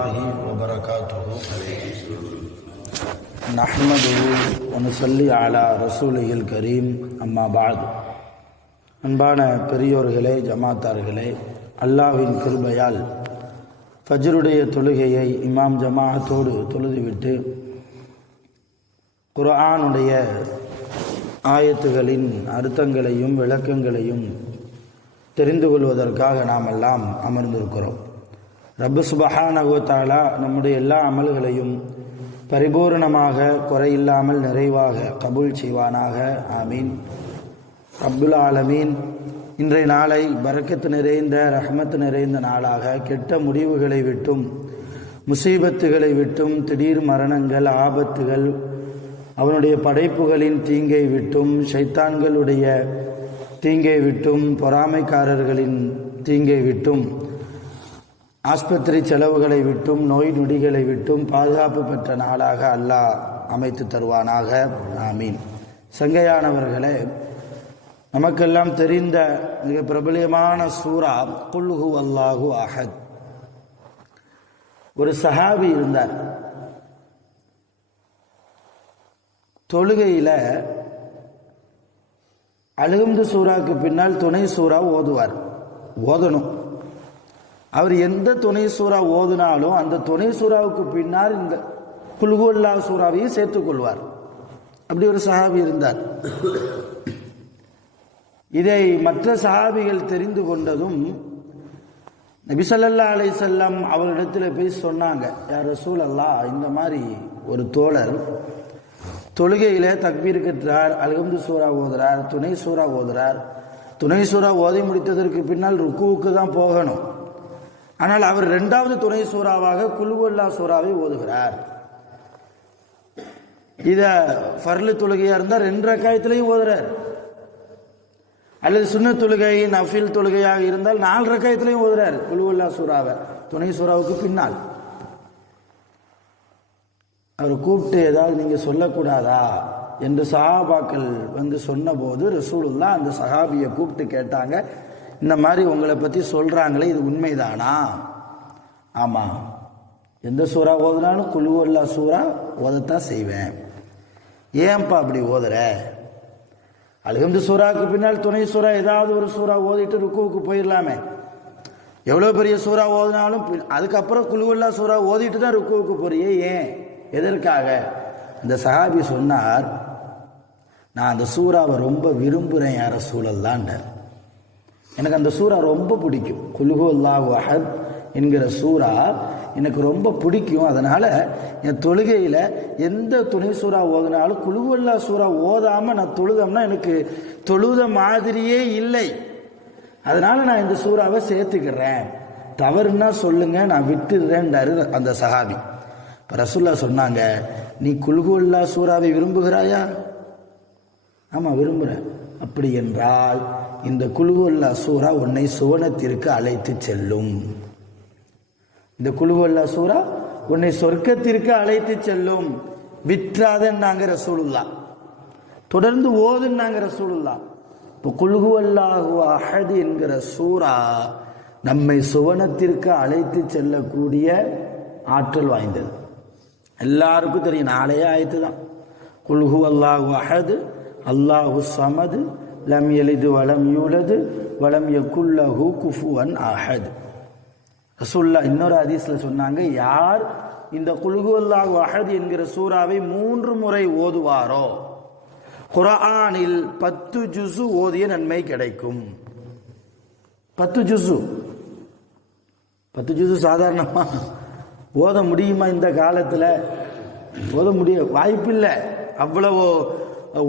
الله وبركاته نحمده ونصلي على رسوله الكريم أما بعد. அன்பான பெரியோர்களே, ஜமாத்தார்களே, அல்லாஹ்வின் கிருபையால் ஃபஜ்ருடைய தொழுகையை இமாம் ஜமாஅத்தோடு தொழுதுவிட்டு குர்ஆனுடைய ஆயத்துகளின் அர்த்தங்களையும் விளக்கங்களையும் தெரிந்து கொள்வதற்காக நாம் எல்லாம் அமர்ந்திருக்கிறோம். ரப்பு சுப்ஹானஹு வ தஆலா நம்முடைய எல்லா அமல்களையும் பரிபூர்ணமாக குறையில்லாமல் நிறைவாக கபூல் செய்வானாக. ஆமீன். ரப்புல் ஆலமீன் இன்றைய நாளை பரக்கத்து நிறைந்த ரஹ்மத்து நிறைந்த நாளாக, கெட்ட முடிவுகளை விட்டும் முசீபத்துகளை விட்டும் திடீர் மரணங்கள் ஆபத்துகள் அவனுடைய படைப்புகளின் தீங்கை விட்டும் ஷைத்தான்களுடைய தீங்கை விட்டும் பொறாமைக்காரர்களின் தீங்கை விட்டும் ஆஸ்பத்திரி செலவுகளை விட்டும் நோய் நொடிகளை விட்டும் பாதுகாப்பு பெற்ற நாளாக அல்லாஹ் அமைத்து தருவானாக. ஆமீன். சங்கையானவர்களே, நமக்கெல்லாம் தெரிந்த மிக பிரபலியமான சூரா குல் ஹுவல்லாஹு அஹத். ஒரு சஹாபி இருந்தார். தொழுகையில் அல்ஹம்து சூராவுக்கு பின்னால் துணை சூறா ஓதணும். அவர் எந்த துணை சூறா ஓதுனாலும் அந்த துணை சூறாவுக்கு பின்னால் இந்த குல் ஹுவல்லாஹு சூறாவையும் சேர்த்துக்கொள்வார். அப்படி ஒரு சஹாபி இருந்தார். இதை மற்ற சஹாபிகள் தெரிந்து கொண்டதும் நபி ஸல்லல்லாஹு அலைஹி வஸல்லம் அவரிடத்தில் போய் சொன்னாங்க, யா ரசூலல்லாஹ், இந்த மாதிரி ஒரு தோழர் தொழுகையில தக்பீர் கட்டுறார், அல்ஹம்து சூரா ஓதுறார், துணை சூரா ஓதுறார். துணை சூரா ஓதி முடித்ததற்கு பின்னால் ருக்குவுக்கு தான் போகணும். ஆனால் அவர் இரண்டாவது துணை சூறாவாக குல் ஹுவல்லாஹு சூராவை ஓதுகிறார். இத ஃபர்லு தொழுகையா இருந்தால் 2 ரக்காயத்திலையும் ஓதுறார், அல்லது சுன்னத் தொழுகை நஃபில் தொழுகையாக இருந்தால் 4 ரக்காயத்திலையும் ஓதுறார் குல் ஹுவல்லாஹு சூராவை துணை சூறாவுக்கு பின்னால். அவர் கூப்பிட்டு, ஏதாவது நீங்க சொல்லக்கூடாதா என்று சஹாபாக்கள் வந்து சொன்னபோது ரசூலுல்லாஹ் அந்த சஹாபியை கூப்பிட்டு கேட்டாங்க, இந்த மாதிரி உங்களை பற்றி சொல்கிறாங்களே, இது உண்மைதானா? ஆமாம், எந்த சூறா ஓதுனாலும் குல் ஹுவல்லாஹு சூறா ஓதத்தான் செய்வேன். ஏன்பா அப்படி ஓதுற? அல்ஹம்து சூறாவுக்கு பின்னால் துணை சூறா ஏதாவது ஒரு சூறா ஓதிட்டு ருக்குவுக்கு போயிடலாமே. எவ்வளோ பெரிய சூறா ஓதினாலும் அதுக்கப்புறம் குல் ஹுவல்லாஹு சூறா ஓதிட்டு தான் ருக்குவுக்கு போறியே, ஏன், எதற்காக? இந்த சஹாபி சொன்னார், நான் அந்த சூறாவை ரொம்ப விரும்புகிறேன் யா ரசூலல்லாஹ்ன்னார். எனக்கு அந்த சூறா ரொம்ப பிடிக்கும். குல் ஹுவல்லாஹு அஹத் என்கிற சூறா எனக்கு ரொம்ப பிடிக்கும். அதனால என் தொழுகையில் எந்த துணை சூறா ஓதுனாலும் குல் ஹுவல்லாஹு சூறா ஓதாமல் நான் தொழுதம்னா எனக்கு தொழுத மாதிரியே இல்லை. அதனால நான் இந்த சூறாவை சேர்த்துக்கிறேன், தவறுன்னா சொல்லுங்க, நான் விட்டுடுறேன்டாரு அந்த சஹாபி. இப்போ ரசூலுல்லாஹ் சொன்னாங்க, நீ குல் ஹுவல்லாஹு சூறாவை விரும்புகிறாயா? ஆமாம், விரும்புகிறேன். அப்படி என்றால் இந்த குல் ஹுவல்லாஹு சூறா உன்னை சுவனத்திற்கு அழைத்து செல்லும். இந்த குல் ஹுவல்லாஹு சூறா உன்னை சொர்க்கத்திற்கு அழைத்து செல்லும். விற்றாதன்னாங்க ரசூலுல்லாஹ், தொடர்ந்து ஓதுன்னாங்க ரசூலுல்லாஹ். இப்போ குல் ஹுவல்லாஹு அஹத் என்கிற சூறா நம்மை சுவனத்திற்கு அழைத்து செல்லக்கூடிய ஆற்றல் வாய்ந்தது. எல்லாருக்கும் தெரியும், நாளையே ஆயத்து தான். குல் ஹுவல்லாஹு அஹத் அல்லாஹு ஸமது லம் யலிது வலம் யூலது வலம் யகுல் லஹு குஃபுவன் அஹத். ரசூலுல்லாஹ் இன்னொரு ஹதீஸ்ல சொன்னாங்க, யார் இந்த குல் ஹுவல்லாஹு அஹத் என்கிற சூறாவை 3 முறை ஓதுவாரோ குர்ஆனில் 10 ஜுஸு ஓதிய நன்மை கிடைக்கும். 10 ஜுஸு சாதாரணமா ஓத முடியுமா? இந்த காலத்தில் ஓத முடிய வாய்ப்பில்லை. அவ்வளவோ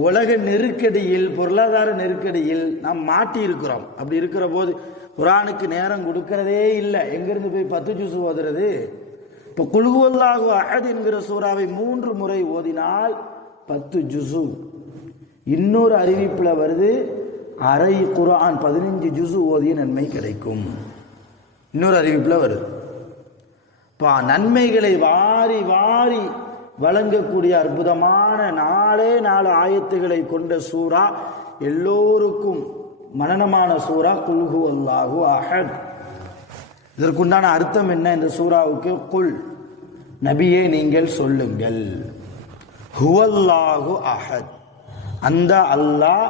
உலக நெருக்கடியில், பொருளாதார நெருக்கடியில் நாம் மாட்டி இருக்கிறோம். அப்படி இருக்கிற போது குர்ஆனுக்கு நேரம் கொடுக்கறதே இல்லை. எங்கிருந்து போய் 10 ஜுஸு ஓதுறது? இப்போ குல் ஹுவல்லாஹு அஹத் என்கிற சூறாவை 3 முறை ஓதினால் 10 ஜுஸு. இன்னொரு அறிவிப்பில் வருது, அரை குர்ஆன் 15 ஜுஸு ஓதிய நன்மை கிடைக்கும். இன்னொரு அறிவிப்பில் வருது. இப்போ நன்மைகளை வாரி வாரி வழங்கக்கூடிய அற்புதமான 4 ஆயத்துகளை கொண்ட சூரா, எல்லோருக்கும் மனனமான சூரா குல் ஹுவல்லாஹு அஹத். இதற்குண்டான அர்த்தம் என்ன இந்த சூராவுக்கு? குல், நபியே நீங்கள் சொல்லுங்கள், ஹுவல்லாஹு அஹத், அந்த அல்லாஹ்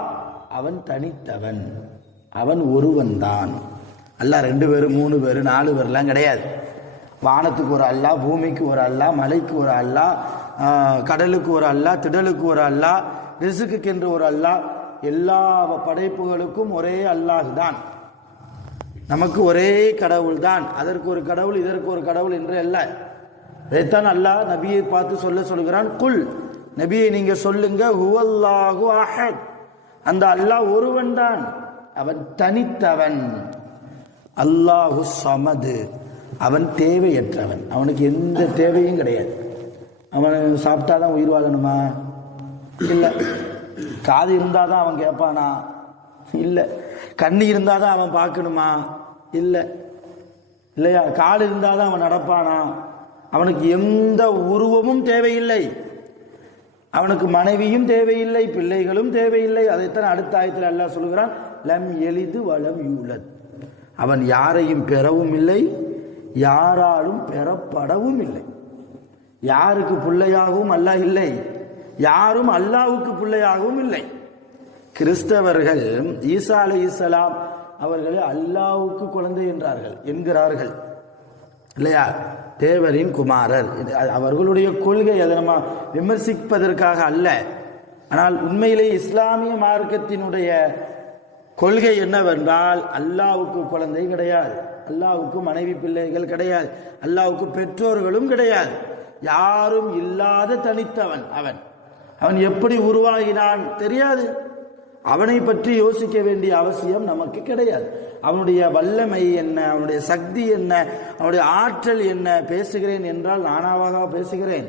அவன் தனித்தவன், அவன் ஒருவன் தான். அல்லாஹ் 2 பேர் 3 பேர் 4 பேர்லாம் கிடையாது. வானத்துக்கு ஒரு அல்லாஹ், பூமிக்கு ஒரு அல்லாஹ், மலைக்கு ஒரு அல்லாஹ், கடலுக்கு ஒரு அல்லாஹ், திடலுக்கு ஒரு அல்லாஹ், ரிசுக்கு என்று ஒரு அல்லாஹ், எல்லா படைப்புகளுக்கும் ஒரே அல்லாஹ் தான். நமக்கு ஒரே கடவுள் தான். அதற்கு ஒரு கடவுள், இதற்கு ஒரு கடவுள் என்று அல்ல. இதைத்தான் அல்லாஹ் நபியை பார்த்து சொல்லுகிறான், குல், நபியை நீங்க சொல்லுங்க, ஹுவல்லாஹு அஹத், அந்த அல்லாஹ் ஒருவன் தான், அவன் தனித்தவன். அல்லாஹு சமது, அவன் தேவையற்றவன், அவனுக்கு எந்த தேவையும் கிடையாது. அவன் சாப்பிட்டாதான் உயிர் வாழணுமா? இல்லை. காது இருந்தாதான் அவன் கேட்பானா? இல்லை. கண்ணு இருந்தாதான் அவன் பார்க்கணுமா? இல்லை. இல்லையா? கால் இருந்தாதான் அவன் நடப்பானா? அவனுக்கு எந்த உருவமும் தேவையில்லை. அவனுக்கு மனைவியும் தேவையில்லை, பிள்ளைகளும் தேவையில்லை. அதைத்தான் அடுத்த ஆயத்தில் அல்லாஹ் சொல்கிறான், லம் எலிது வலம் யூலத், அவன் யாரையும் பெறவும் இல்லை, யாராலும் பெறப்படவும் இல்லை. யாருக்கு பிள்ளையாகவும் அல்லாஹ் இல்லை, யாரும் அல்லாஹ்வுக்கு பிள்ளையாகவும் இல்லை. கிறிஸ்தவர்கள் ஈசா அலைஹிஸ்ஸலாம் அவர்களை அல்லாஹ்வுக்கு குழந்தை என்கிறார்கள் இல்லையா? தேவரின் குமாரர். அவர்களுடைய கொள்கை, அதை நம்ம விமர்சிப்பதற்காக அல்ல. ஆனால் உண்மையிலே இஸ்லாமிய மார்க்கத்தினுடைய கொள்கை என்னவென்றால், அல்லாஹ்வுக்கு குழந்தை கிடையாது, அல்லாஹ்வுக்கு மனைவி பிள்ளைகள் கிடையாது, அல்லாஹ்வுக்கு பெற்றோர்களும் கிடையாது, யாரும் இல்லாத தனித்தவன் அவன். அவன் எப்படி உருவாகினான் தெரியாது. அவனை பற்றி யோசிக்க வேண்டிய அவசியம் நமக்கு கிடையாது. அவனுடைய வல்லமை என்ன, அவனுடைய சக்தி என்ன, அவனுடைய ஆற்றல் என்ன. பேசுகிறேன் என்றால் நானாவாக பேசுகிறேன்,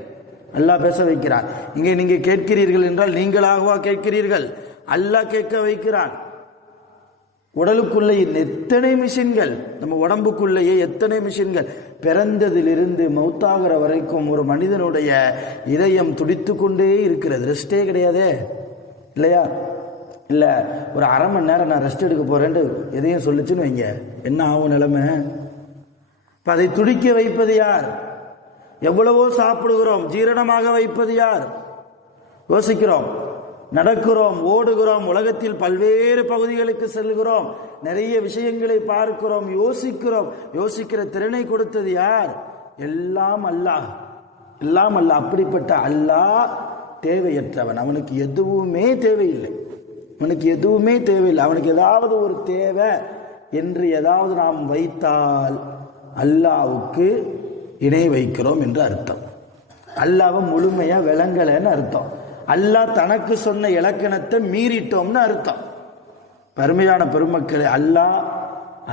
அல்லாஹ் பேச வைக்கிறான். இங்கே நீங்க கேட்கிறீர்கள் என்றால் நீங்களாகவா கேட்கிறீர்கள்? அல்லாஹ் கேட்க வைக்கிறான். உடலுக்குள்ளே எத்தனை மிஷின்கள், நம்ம உடம்புக்குள்ளேயே எத்தனை மிஷின்கள். பிறந்ததிலிருந்து மௌத்தாகிற வரைக்கும் ஒரு மனிதனுடைய இதயம் துடித்து கொண்டே இருக்கிறது, ரெஸ்டே கிடையாதே, இல்லையா? இல்லை, ஒரு அரை மணி நேரம் நான் ரெஸ்ட் எடுக்க போறேன்ட்டு எதையும் சொல்லிச்சுன்னு வைங்க, என்ன ஆகும் நிலைமை? இப்போ அதை துடிக்க வைப்பது யார்? எவ்வளவோ சாப்பிடுகிறோம், ஜீரணமாக வைப்பது யார்? யோசிக்கிறோம், நடக்கிறோம், ஓடுகிறோம், உலகத்தில் பல்வேறு பகுதிகளுக்கு செல்கிறோம், நிறைய விஷயங்களை பார்க்கிறோம், யோசிக்கிறோம். யோசிக்கிற திறனை கொடுத்தது யார்? எல்லாம் அல்லாஹ், எல்லாம் அல்லாஹ். அப்படிப்பட்ட அல்லாஹ் தேவையற்றவன், அவனுக்கு எதுவுமே தேவையில்லை, அவனுக்கு எதுவுமே தேவையில்லை. அவனுக்கு ஏதாவது ஒரு தேவை என்று ஏதாவது நாம் வைத்தால் அல்லாஹ்வுக்கு இணை வைக்கிறோம் என்று அர்த்தம். அல்லாஹ்வை முழுமையா விளங்கலைன்னு அர்த்தம். அல்லாஹ் தனக்கு சொன்ன இலக்கணத்தை மீறிட்டோம்னு அர்த்தம். பெருமையான பெருமக்களே, அல்லாஹ்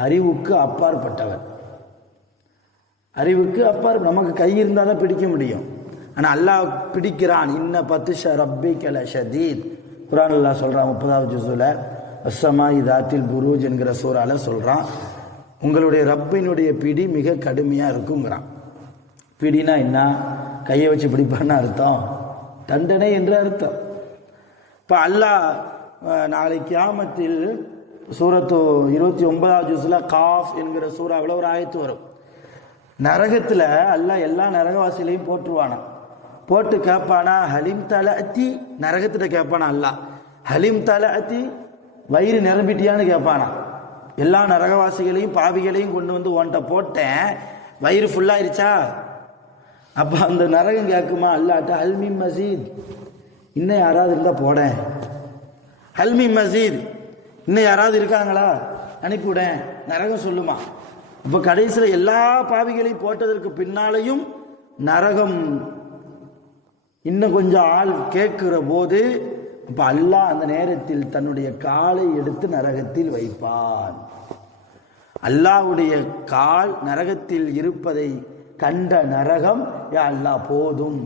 அறிவுக்கு அப்பாற்பட்டவர், அறிவுக்கு அப்பாற்ப. நமக்கு கை இருந்தால் தான் பிடிக்க முடியும், ஆனால் அல்லாஹ் பிடிக்கிறான். இன்ன பத்துஷ ரப்பிக லஷதீத், குர்ஆன் அல்லாஹ் சொல்றான் 30வது ஜுஸுல, அஸ்ஸமாஇ தாத்தில் புரூஜ் என்கிற சூறால சொல்றான், உங்களுடைய ரப்பினுடைய பிடி மிக கடுமையா இருக்குங்கிறான். பிடினா என்ன? கையை வச்சு பிடிப்பான்னு அர்த்தம், தண்டனை என்று அர்த்தம். இப்போ அல்லாஹ் நாளை கியாமத்தில் சூரத்து 29வது ஜுஸ்ல காஃப் என்கிற சூறாவில் ஒரு ஆயத்து வரும். நரகத்தில் அல்லாஹ் எல்லா நரகவாசிகளையும் போட்டுருவானா, போட்டு கேட்பானா, ஹலிம் தலஅத்தி, நரகத்திட்ட கேட்பானா அல்லாஹ், ஹலிம் தலஅத்தி, வயிறு நிரம்பிட்டியான்னு கேட்பானா. எல்லா நரகவாசிகளையும் பாவிகளையும் கொண்டு வந்து உன்கிட்ட போட்டேன், வயிறு ஃபுல்லாயிருச்சா? அப்போ அந்த நரகம் கேட்குமா அல்லாட்ட, ஹல்மி மசீத், இன்னும் யாராவது இருந்தால் போடேன், ஹல்மி மசீத், இன்னும் யாராவது இருக்காங்களா அனுப்பிவிடேன், நரகம் சொல்லுமா. இப்போ கடைசியில் எல்லா பாவிகளையும் போட்டதற்கு பின்னாலையும் நரகம் இன்னும் கொஞ்சம் ஆள் கேட்கிற போது, அப்போ அல்லாஹ் அந்த நேரத்தில் தன்னுடைய காலை எடுத்து நரகத்தில் வைப்பான். அல்லாஹ்வுடைய கால் நரகத்தில் இருப்பதை கண்ட நரகம், யா அல்லாஹ் போதும்,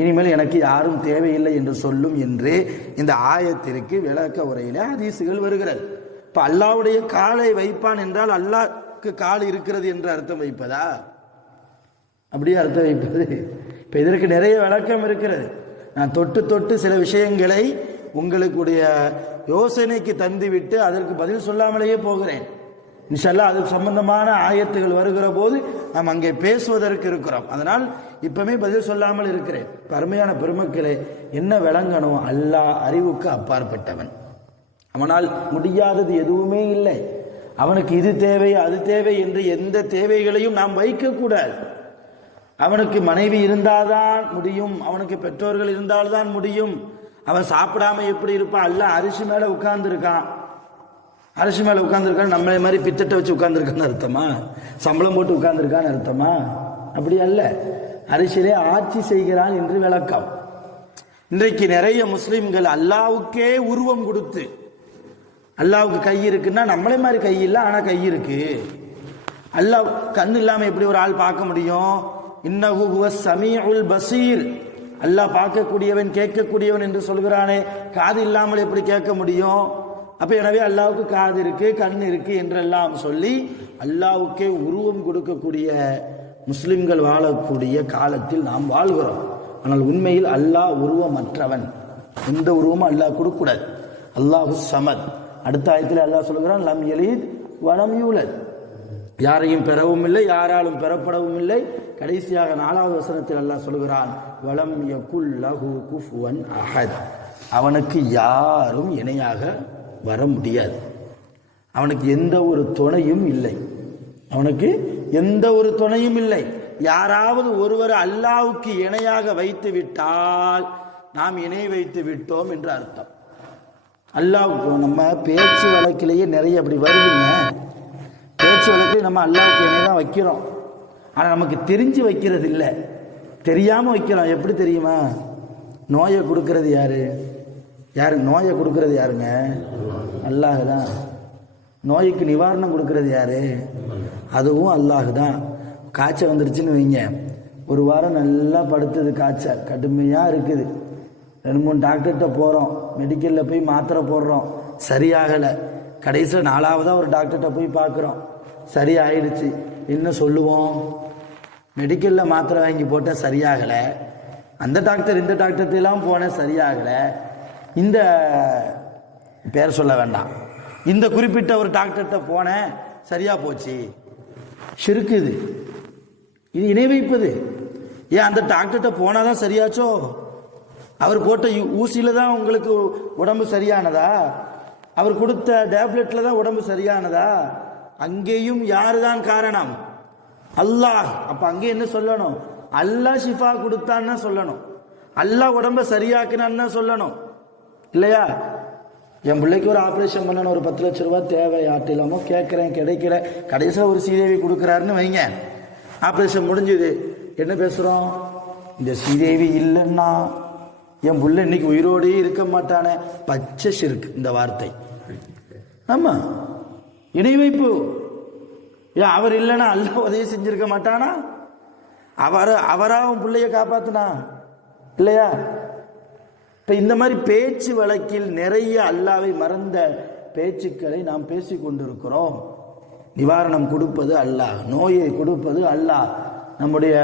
இனிமேல் எனக்கு யாரும் தேவையில்லை என்று சொல்லும் என்று இந்த ஆயத்திற்கு விளக்க உரையில ஹதீசுகள் வருகிறது. இப்ப அல்லாஹ்வுடைய காலை வைப்பான் என்றால் அல்லாஹ்க்கு கால் இருக்கிறது என்று அர்த்தம் வைப்பதா? அப்படியே அர்த்தம் வைப்பது? இப்ப இதற்கு நிறைய விளக்கம் இருக்கிறது. நான் தொட்டு தொட்டு சில விஷயங்களை உங்களுடைய யோசனைக்கு தந்துவிட்டு அதற்கு பதில் சொல்லாமலேயே போகிறேன். இன்ஷா அல்லாஹ் அது சம்பந்தமான ஆயத்துகள் வருகிற போது நாம் அங்கே பேசுவதற்கு இருக்கிறோம். அதனால் இப்பவுமே பதில் சொல்லாமல் இருக்கிறேன். அருமையான பெருமக்களே, என்ன விளங்கணும்? அல்லாஹ் அறிவுக்கு அப்பாற்பட்டவன். அவனால் முடியாதது எதுவுமே இல்லை. அவனுக்கு இது தேவை அது தேவை என்று எந்த தேவைகளையும் நாம் வைக்கக்கூடாது. அவனுக்கு மனைவி இருந்தால்தான் முடியும், அவனுக்கு பெற்றோர்கள் இருந்தால்தான் முடியும். அவன் சாப்பிடாம எப்படி இருப்பான்? அல்லாஹ் அரிசி மேல உட்கார்ந்துருக்கான். அரிசி மேல உட்கார்ந்துருக்கான் நம்மளே மாதிரி பித்தட்டை வச்சு உட்கார்ந்துருக்கான்னு அர்த்தமா? சம்பளம் போட்டு உட்கார்ந்துருக்கான்னு அர்த்தமா? அப்படி அல்ல. அரிசியிலே ஆட்சி செய்கிறான் என்று விளக்கம். இன்றைக்கு நிறைய முஸ்லிம்கள் அல்லாவுக்கே உருவம் கொடுத்து, அல்லாவுக்கு கை இருக்குன்னா நம்மளே மாதிரி கை இல்லை, ஆனா கை இருக்கு. அல்லாஹ் கண் இல்லாம எப்படி ஒரு ஆள் பார்க்க முடியும்? இன்னஹு ஹுவஸ் ஸமீஉல் பஸீர். அல்லாஹ் பார்க்கக்கூடியவன் கேட்கக்கூடியவன் என்று சொல்கிறானே, காது இல்லாமல் எப்படி கேட்க முடியும்? அப்ப எனவே அல்லாவுக்கு காது இருக்கு கண் இருக்கு என்றெல்லாம் சொல்லி அல்லாவுக்கே உருவம் கொடுக்கக்கூடிய முஸ்லிம்கள் வாழக்கூடிய காலத்தில் நாம் வாழ்கிறோம். ஆனால் உண்மையில் அல்லாஹ் உருவமற்றவன். எந்த உருவமும் அல்லாஹ் கொடுக்கூடாது. அல்லாஹு ஸமத். அடுத்த ஆயத்தில் அல்லாஹ் சொல்கிறான், லம் யலித் வலம் யூலத். யாரையும் பெறவும் இல்லை, யாராலும் பெறப்படவும் இல்லை. கடைசியாக 4வது வசனத்தில் அல்லாஹ் சொல்கிறான், வலம் யகுல் லஹு குஃபுவன் அஹத். அவனுக்கு யாரும் இணையாக வர முடியாது. அவனுக்கு எந்த ஒரு துணையும் இல்லை. அவனுக்கு எந்த ஒரு துணையும் இல்லை. யாராவது ஒருவர் அல்லாஹ்வுக்கு இணையாக வைத்து விட்டால் நாம் இணை வைத்து விட்டோம் என்று அர்த்தம். அல்லாஹ்வுக்கு நம்ம பேச்சு வழக்கிலேயே நிறைய அப்படி வருதுங்க. பேச்சு வழக்கில் நம்ம அல்லாஹ்வுக்கு இணை தான் வைக்கிறோம். ஆனால் நமக்கு தெரிஞ்சு வைக்கிறது இல்லை, தெரியாமல் வைக்கிறோம். எப்படி தெரியுமா? நோயை கொடுக்கறது யாரு? நோயை கொடுக்கறது யாருங்க? அல்லாஹ் தான். நோய்க்கு நிவாரணம் கொடுக்கறது யாரு? அதுவும் அல்லாஹ் தான். காய்ச்சல் வந்துருச்சுன்னு வைங்க, ஒரு வாரம் நல்லா படுத்தது, காய்ச்சல் கடுமையாக இருக்குது, 2-3 டாக்டர்கிட்ட போகிறோம், மெடிக்கலில் போய் மாத்திரை போடுறோம், சரியாகலை. கடைசியில் 4வதாக ஒரு டாக்டர்கிட்ட போய் பார்க்குறோம், சரி ஆயிடுச்சு. என்ன சொல்லுவோம்? மெடிக்கலில் மாத்திரை வாங்கி போட்டால் சரியாகலை, அந்த டாக்டர் இந்த டாக்டர்கிட்டலாம் போனேன் சரியாகலை, இந்த பேர் சொல்ல வேண்டாம், இந்த குறிப்பிட்ட ஒரு டாக்டர்கிட்ட போனேன் சரியா போச்சு. ஷிர்க் இது இணை வைப்பது. ஏன் அந்த டாக்டர்கிட்ட போனாதான் சரியாச்சோ? அவர் போட்ட ஊசியில தான் உங்களுக்கு உடம்பு சரியானதா? அவர் கொடுத்த டேப்லெட்ல தான் உடம்பு சரியானதா? அங்கேயும் யாரு தான் காரணம்? அல்லாஹ். அப்ப அங்கே என்ன சொல்லணும்? அல்லாஹ் ஷிஃபா கொடுத்தான்னு சொல்லணும், அல்லாஹ் உடம்ப சரியாக்குனான்னு சொல்லணும், இல்லையா? என் பிள்ளைக்கு ஒரு ஆப்ரேஷன் பண்ணணும், ஒரு 10 லட்ச ரூபா தேவை, யார்ட்டிலாமோ கேட்குறேன், கிடைக்கல, கடைசியாக ஒரு ஸ்ரீதேவி கொடுக்குறாருன்னு வைங்க. ஆப்ரேஷன் முடிஞ்சுது, என்ன பேசுகிறோம்? இந்த ஸ்ரீதேவி இல்லைன்னா என் பிள்ளை இன்னைக்கு உயிரோடே இருக்க மாட்டானே. பச்சை ஷிர்க் இந்த வார்த்தை. ஆமாம், இணை வைப்பு. ஏன் அவர் இல்லைன்னா அல்லாஹ் உதவி செஞ்சிருக்க மாட்டானா? அவராக உன் பிள்ளைய காப்பாத்தினா இல்லையா? இப்போ இந்த மாதிரி பேச்சு வழக்கில் நிறைய அல்லாவை மறந்த பேச்சுக்களை நாம் பேசி கொண்டிருக்கிறோம். நிவாரணம் கொடுப்பது அல்லாஹ், நோயை கொடுப்பது அல்லாஹ், நம்முடைய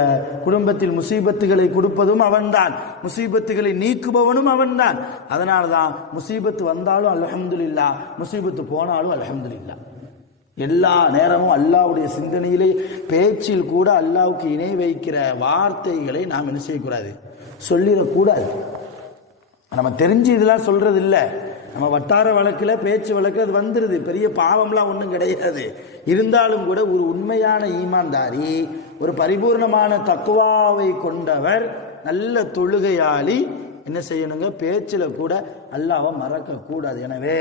குடும்பத்தில் முசீபத்துகளை கொடுப்பதும் அவன்தான், முசீபத்துகளை நீக்குபவனும் அவன்தான். அதனால தான் முசீபத்து வந்தாலும் அல்ஹம்துலில்லாஹ், முசீபத்து போனாலும் அல்ஹம்துலில்லாஹ். எல்லா நேரமும் அல்லாஹ்வுடைய சிந்தனையிலே பேச்சில் கூட அல்லாஹ்வுக்கு இணை வைக்கிற வார்த்தைகளை நாம் என்ன செய்யக்கூடாது? சொல்லிடக்கூடாது. நம்ம தெரிஞ்சு இதெல்லாம் சொல்றது இல்லை, நம்ம வட்டார வழக்கில் பேச்சு வழக்கு அது வந்துடுது, பெரிய பாவம்லாம் ஒன்றும் கிடையாது. இருந்தாலும் கூட ஒரு உண்மையான ஈமான்தாரி, ஒரு பரிபூர்ணமான தக்குவாவை கொண்டவர், நல்ல தொழுகையாளி என்ன செய்யணுங்க? பேச்சில் கூட அல்லாஹ்வை மறக்க கூடாது. எனவே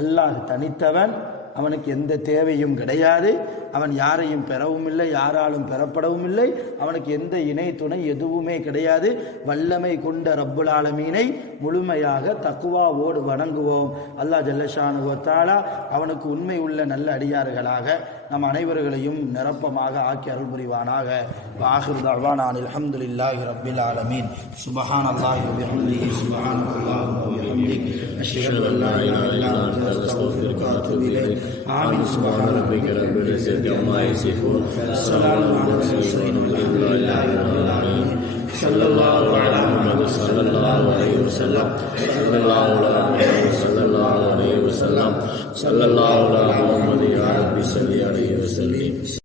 அல்லாஹ் தனித்தவன், அவனுக்கு எந்த தேவையும் கிடையாது, அவன் யாரையும் பெறவும் இல்லை, யாராலும் பெறப்படவும் இல்லை, அவனுக்கு எந்த இணை துணை எதுவுமே கிடையாது. வல்லமை கொண்ட ரப்புல் ஆலமீனை முழுமையாக தக்குவாவோடு வணங்குவோம். அல்லாஹ் ஜல்லஷானுஹு வ தஆலா அவனுக்கு உண்மை உள்ள நல்ல அடியார்களாக நம் அனைவர்களையும் நிரப்பமாக ஆக்கி அருள் புரிவானாக. ஆகிரு தஅவானா அல்ஹம்துலில்லாஹி ரப்பில் ஆலமீன். சுப்ஹானல்லாஹி வ பிஹம்திஹி, சுப்ஹானல்லாஹி வ பிஹம்திஹி, அஷ்ஹது அன் லா இலாஹா இல்லா அன்த, அஸ்தக்ஃபிருக வ அத்தூபு இலைக். ஆமீன். சுப்ஹான ரப்பிக ரப்பில் இஸ்ஸத்தி அம்மா யசிஃபூன், ஸலாமுன் அலல் முர்ஸலீன், வல்ஹம்துலில்லாஹி ரப்பில் ஆலமீன். ஸல்லல்லாஹு அலா முஹம்மத் ஸல்லல்லாஹு அலைஹி வஸல்லம், ஸல்லல்லாஹு அலா முஹம்மத் ஸல்லல்லாஹு அலைஹி வஸல்லம். وسلم. صلى الله على محمد يا رب صل عليه وسلم.